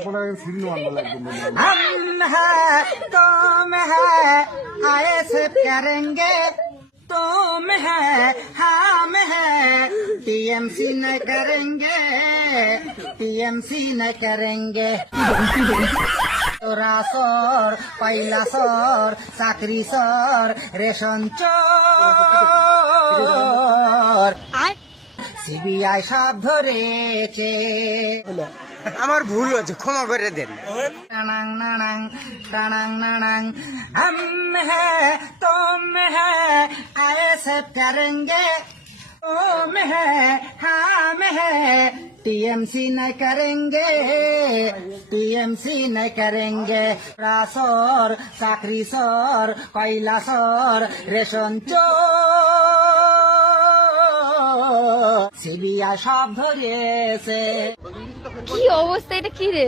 हम है तुम है आए से करेंगे तुम है हम है टीएमसी न करेंगे टीएमसी न करेंगे তোরা সর পাইলা সর চাকরি সর রেশন চোর সিবিআই সব ধরেছে আমার ভুল হয়েছে, ক্ষমা করে দেন। টানাং নানাং টানাং নানাং हम है तुम है ऐसे करेंगे तुम है हम है टीएमसी न करेंगे टीएमसी न करेंगे रासोर चाकरी सोर कोयला सोर रेशन चोर সিবিআই সব ধরেছে। কি অবস্থা, এটা কি রে?